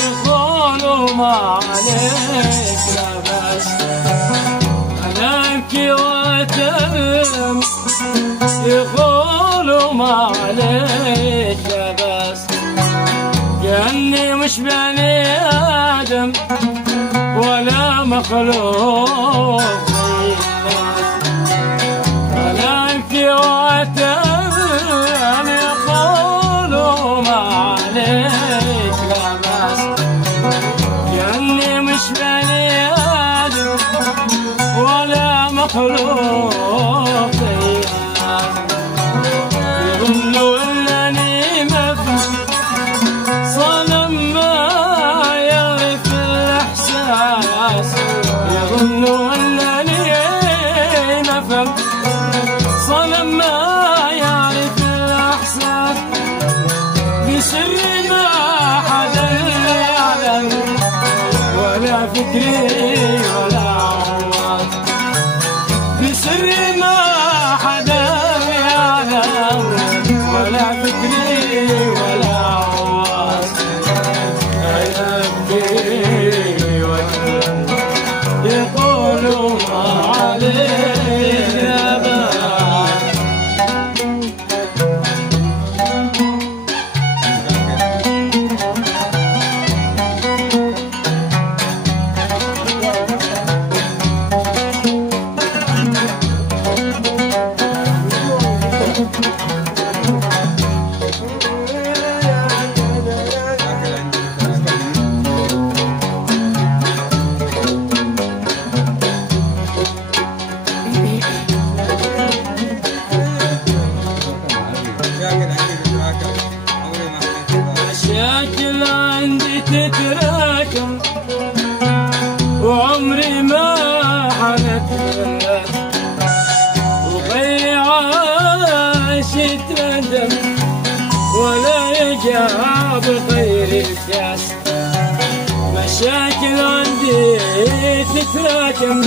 يقولوا ما عليك لبس، أنا أبكي وأتألم. يقولوا ما عليك لبس، كأني مش بني آدم ولا مخلوق. أنا أبكي وأتألم. يقولوا ما عليك لبس، كأني مش بني آدم ولا مخلوق. يظنوا إنني مفهوم، صنم ما يعرف الإحساس. يظنوا إنني مفهوم، صنم ما يعرف الإحساس. بسري ما حدا يعلم، ولا فكري ولا عواز. بسري ما حدا يعلم، ولا فكري ولا عواز. أنا أبكي وأتألم. يقولوا ما عليك لبس. مشاكل عندي تتراكم، وعمري ما حنتفلت، وغيري عاش يتندم، ولا يجاب غير الكاس. مشاكل عندي تتراكم